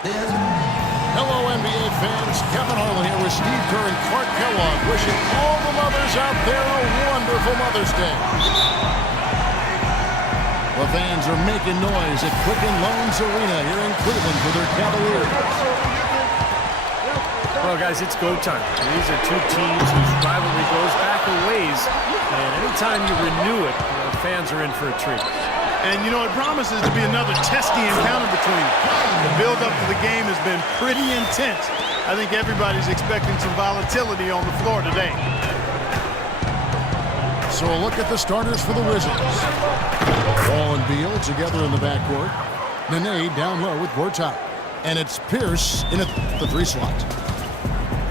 Hello, NBA fans. Kevin Harlan here with Steve Kerr and Clark Kellogg, wishing all the mothers out there a wonderful Mother's Day. The fans are making noise at Quicken Loans Arena here in Cleveland for their Cavaliers. Well, guys, it's go time. These are two teams whose rivalry goes back a ways, and anytime you renew it, fans are in for a treat. And, you know, it promises to be another testy encounter between them. The build-up to the game has been pretty intense. I think everybody's expecting some volatility on the floor today. So a look at the starters for the Wizards. Wall and Beal together in the backcourt. Nene down low with Gortat. And it's Pierce in at the 3 slot.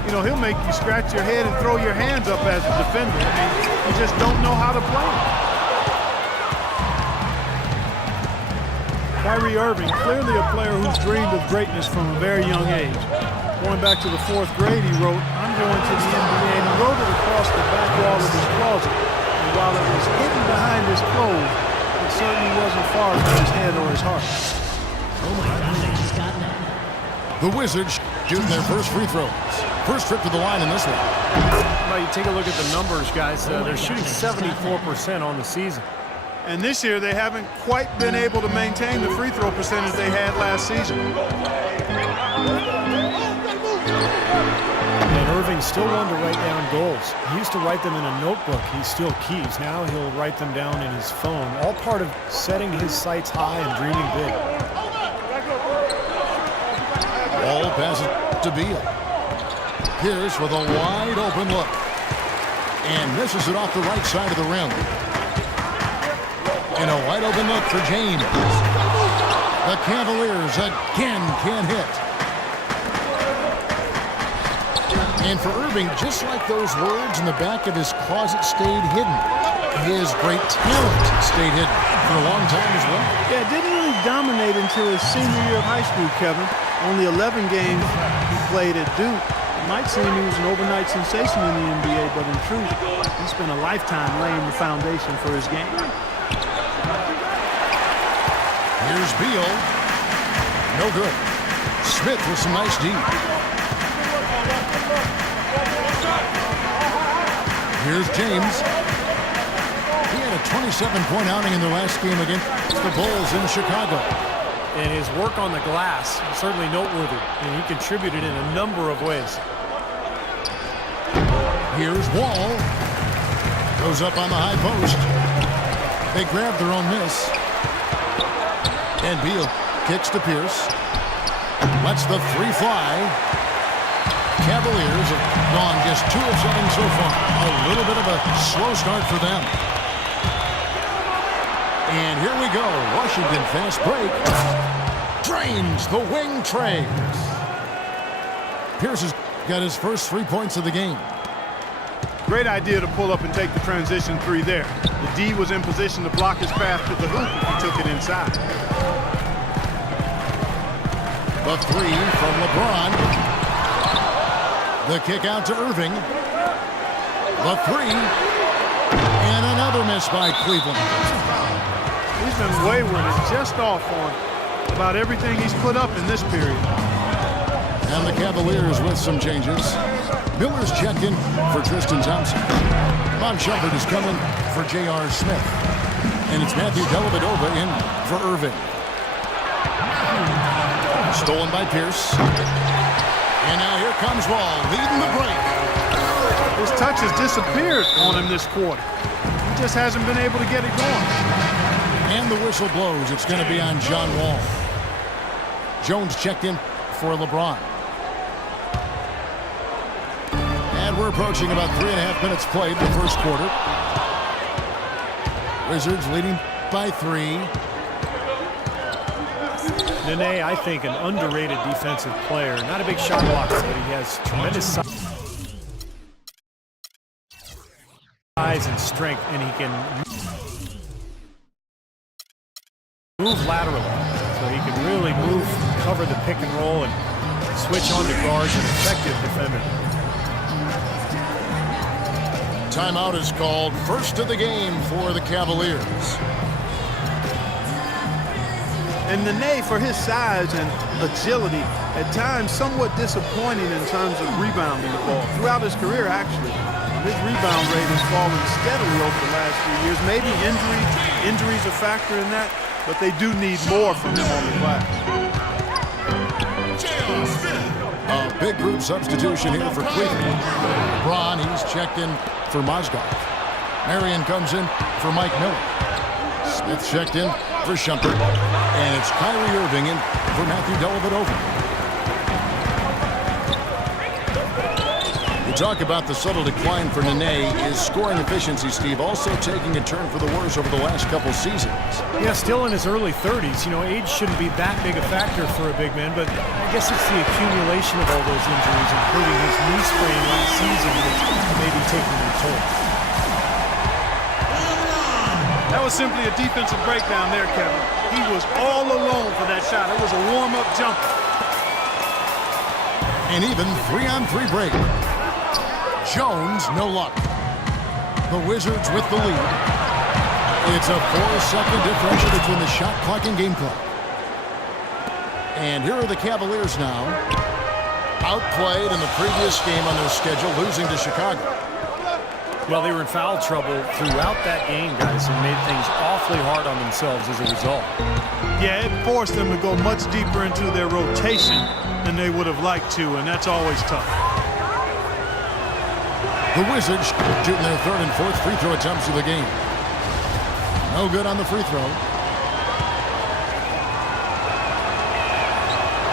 You know, he'll make you scratch your head and throw your hands up as a defender. I mean, you just don't know how to play him. Kyrie Irving, clearly a player who's dreamed of greatness from a very young age. Going back to the 4th grade, he wrote, "I'm going to the NBA," and he wrote it across the back wall of his closet. And while it was hidden behind his clothes, it certainly wasn't far from his head or his heart. Oh my God, they just got that. The Wizards shooting their first free throws. First trip to the line in this one. Well, you take a look at the numbers, guys. They're shooting 74% on the season. And this year, they haven't quite been able to maintain the free throw percentage they had last season. And Irving still wanted to write down goals. He used to write them in a notebook. He still keeps. Now he'll write them down in his phone. All part of setting his sights high and dreaming big. Ball passes to Beal. Pierce with a wide open look. And misses it off the right side of the rim. And a wide open look for James. The Cavaliers again can't hit. And for Irving, just like those words in the back of his closet stayed hidden, his great talent stayed hidden for a long time as well. Yeah, it didn't really dominate until his senior year of high school, Kevin. Only 11 games he played at Duke. It might seem he was an overnight sensation in the NBA, but in truth, he spent a lifetime laying the foundation for his game. Here's Beal. No good. Smith with some nice D. Here's James. He had a 27-point outing in their last game against the Bulls in Chicago. And his work on the glass is certainly noteworthy, and he contributed in a number of ways. Here's Wall. Goes up on the high post. They grab their own miss. And Beal kicks to Pierce. Lets the 3 fly. Cavaliers have gone just 2 of 7 so far. A little bit of a slow start for them. And here we go. Washington fast break. Drains the wing trays. Pierce has got his first 3 points of the game. Great idea to pull up and take the transition 3 there. The D was in position to block his path to the hoop if he took it inside. The 3 from LeBron. The kick out to Irving. The 3. And another miss by Cleveland. He's been wayward and just off on about everything he's put up in this period. And the Cavaliers with some changes. Miller's checked in for Tristan Thompson. Von Shumpert is coming for J.R. Smith. And it's Matthew Dellavedova in for Irving. Stolen by Pierce. And now here comes Wall, leading the break. His touch has disappeared on him this quarter. He just hasn't been able to get it going. And the whistle blows. It's going to be on John Wall. Jones checked in for LeBron. And we're approaching about 3.5 minutes played in the first quarter. Wizards leading by 3. Nene, I think, an underrated defensive player. Not a big shot blocker, but he has tremendous size and strength, and he can move laterally. So he can really move, cover the pick and roll, and switch on to guards, an effective defender. Timeout is called. First of the game for the Cavaliers. And Nene, for his size and agility, at times somewhat disappointing in terms of rebounding the ball. Throughout his career, actually, his rebound rate has fallen steadily over the last few years. Maybe injuries a factor in that, but they do need more from him on the glass. A big group substitution here for Cleveland. LeBron, he's checked in for Mozgov. Marion comes in for Mike Miller. Smith checked in for Shumpert. And it's Kyrie Irving in for Matthew Dellavedova. You talk about the subtle decline for Nene. His scoring efficiency, Steve, also taking a turn for the worse over the last couple seasons. Yeah, still in his early 30s. You know, age shouldn't be that big a factor for a big man, but I guess it's the accumulation of all those injuries, including his knee sprain last season, that may be taking their toll. That was simply a defensive breakdown there, Kevin. He was all alone for that shot. It was a warm-up jumper. An even 3-on-3 break. Jones, no luck. The Wizards with the lead. It's a 4-second differential between the shot clock and game clock. And here are the Cavaliers now. Outplayed in the previous game on their schedule, losing to Chicago. Well, they were in foul trouble throughout that game, guys, and made things awfully hard on themselves as a result. Yeah, it forced them to go much deeper into their rotation than they would have liked to, and that's always tough. The Wizards shooting their third and fourth free throw attempts of the game. No good on the free throw.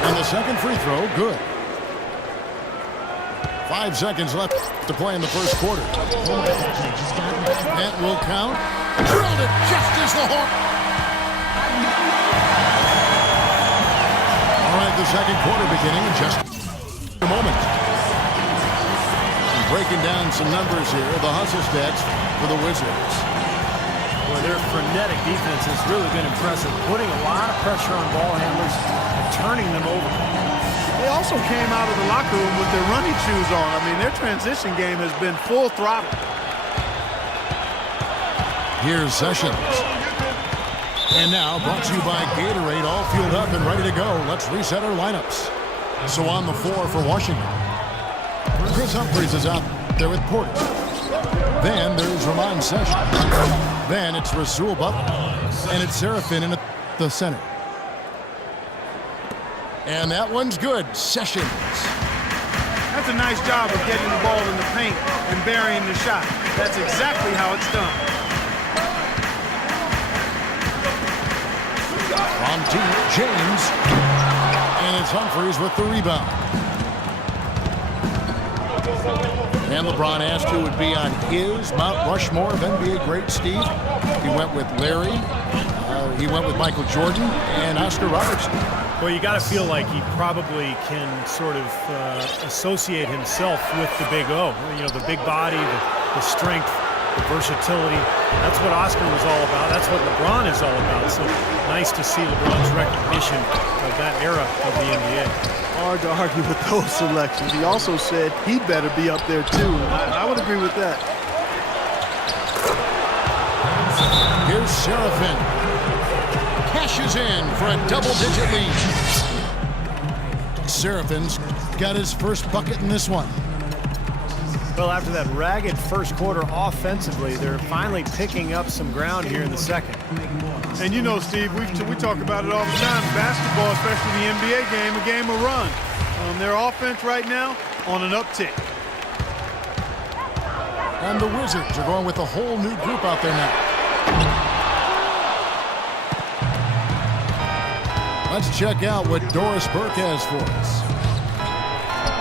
And the second free throw, good. 5 seconds left to play in the first quarter. That will count. Drilled it just as the horn. All right, the second quarter beginning in just a moment. Breaking down some numbers here, the hustle stats for the Wizards. Well, their frenetic defense has really been impressive, putting a lot of pressure on ball handlers and turning them over. They also came out of the locker room with their running shoes on. I mean, their transition game has been full throttle. Here's Sessions. And now, brought to you by Gatorade, all fueled up and ready to go. Let's reset our lineups. So on the floor for Washington, Chris Humphries is out there with Porter. Then there's Ramon Sessions. Then it's Rasul Butler. And it's Serafin in the center. And that one's good. Sessions. That's a nice job of getting the ball in the paint and burying the shot. That's exactly how it's done. From deep, James. And it's Humphries with the rebound. And LeBron asked who would be on his Mount Rushmore of NBA greats, Steve. He went with Larry. He went with Michael Jordan and Oscar Robertson. Well, you got to feel like he probably can sort of associate himself with the Big O. You know, the big body, the strength, the versatility. That's what Oscar was all about. That's what LeBron is all about. So nice to see LeBron's recognition of that era of the NBA. Hard to argue with those selections. He also said he better be up there too. I would agree with that. Here's Serafin. Cashes in for a double-digit lead. Serafin's got his first bucket in this one. Well, after that ragged first quarter offensively, they're finally picking up some ground here in the second. And you know, Steve, we talk about it all the time. Basketball, especially the NBA game, a game of run. Their offense right now on an uptick. And the Wizards are going with a whole new group out there now. Let's check out what Doris Burke has for us.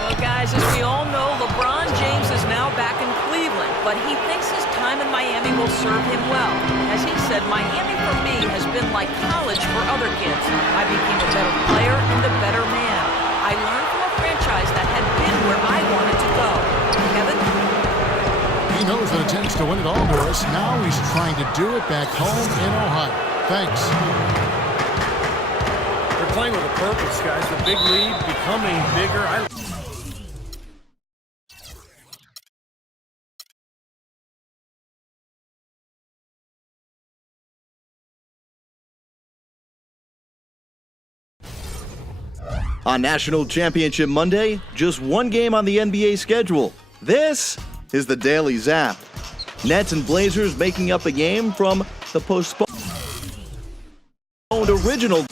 Well, guys, as we all know, LeBron James is now back in Cleveland, but he thinks his time in Miami will serve him well. As he said, Miami for me has been like college for other kids. I became a better player and a better man. I learned from a franchise that had been where I wanted to go. Kevin? He knows what it takes to win it all, Doris. Now he's trying to do it back home in Ohio. Thanks. They're playing with a purpose, guys. The big lead becoming bigger. On National Championship Monday, just one game on the NBA schedule. This is the Daily Zap. Nets and Blazers making up a game from the postponed original